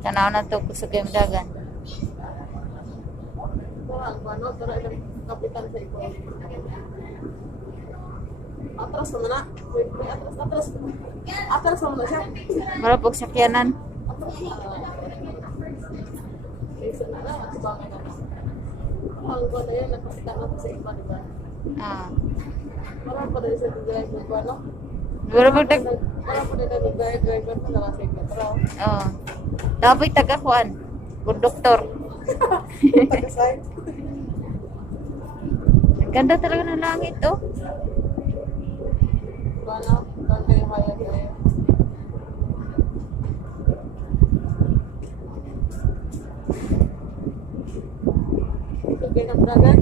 Tanaw na to sa Dagan. Ano, pero ilang kapitan sa ito. Atras naman na. Wait, atras. Atras naman na siya. Mara pag sakyanan. Isa na na, at bangay na na. Ang ko na yun, nakapitan na sa iba, di ba? Ah. Parang pa rin sa driver ko, ano? Siguro pag tag... Parang pa rin na driver ko, nakasig ka. Pero, Oh. Dapat taga-kuan. Konduktor. taga-side. Ang ganda talaga ng langit, oh. Ano? Parang kayo kaya kayo. Okay ng dagat.